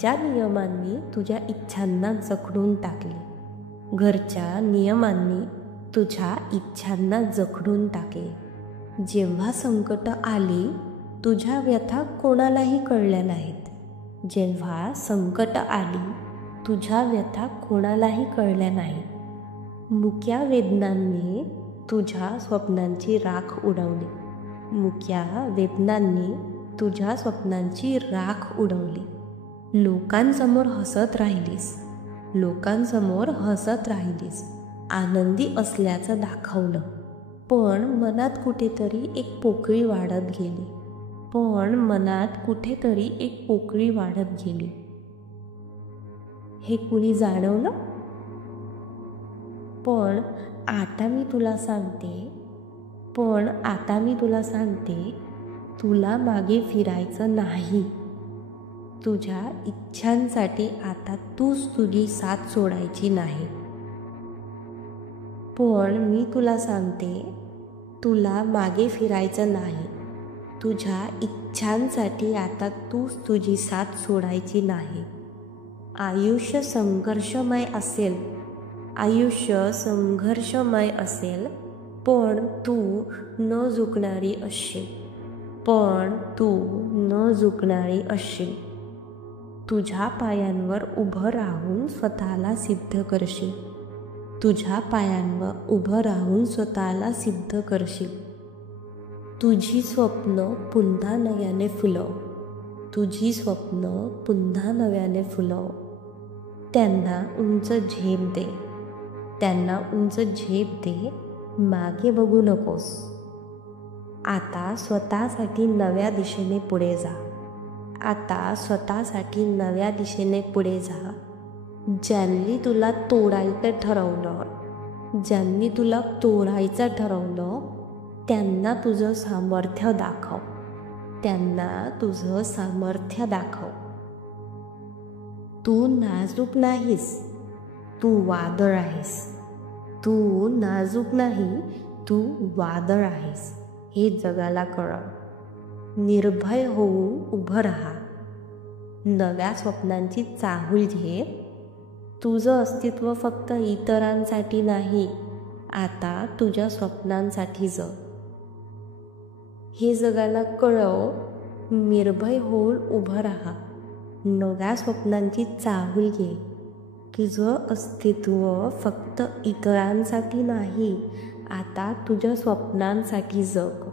ज्या नियमांनी तुझ्या इच्छांना जखडून टाकले, घरच्या नियमांनी तुझ्या इच्छांना जखडून टाकले। जेव्हा संकट आली, तुझ्या व्यथा कोणालाही कळल्या नाहीत। जेव्हा संकट आली, तुझ्या व्यथा कोणालाही कळल्या नाहीत। मुक्या वेदनांनी तुझ्या स्वप्नांची राख उडवली। मुक्या वेदनांनी तुझ्या स्वप्नांची राख उडवली। लोकांसमोर हसत राहिलीस, लोकांसमोर हसत राहिलीस, आनंदी असल्याचं दाखवलं, पण मनात कुठेतरी एक पोकळी वाढत गेली, पण मनात कुठेतरी एक पोकळी वाढत गेली। हे कुणी जाणवलं? पण आता मी तुला सांगते, तुला मागे फिरायचं नाही। तुझ्या इच्छांसाठी आता तूच तुझी साथ सोडायची नाही। पण मी तुला सांगते, तुला मागे फिरायचं नाही। तुझ्या इच्छांसाठी आता तूच तुझी साथ सोडायची नाही। आयुष्य संघर्षमय असेल, पण तू न झुकणारी असशील। तुझ्या पायांवर उभं राहून स्वतःला सिद्ध करशील। तुझी स्वप्न पुन्हा नव्याने फुलव। त्यांना उंच झेप दे, मागे बघू नकोस। आता स्वतःसाठी नव्या दिशेने पुढे जा। ज्यांनी तुला तोडायचं ठरवलं, त्यांना तुझं सामर्थ्य दाखव। तू नाजूक नाहीस, तू वादळ आहेस। हे जगाला कळव। निर्भय होऊन उभं राहा। नव्या स्वप्नांची चाहूल घे। तुझं अस्तित्व फक्त इतरांसाठी नाही, आता तुझ्या स्वप्नांसाठी जग। हे जगाला कळव। निर्भय होऊन उभं राहा। नव्या स्वप्नांची चाहूल घे। तुझं अस्तित्व फक्त इतरांसाठी नाही, आता तुझ्या स्वप्नांसाठी जग।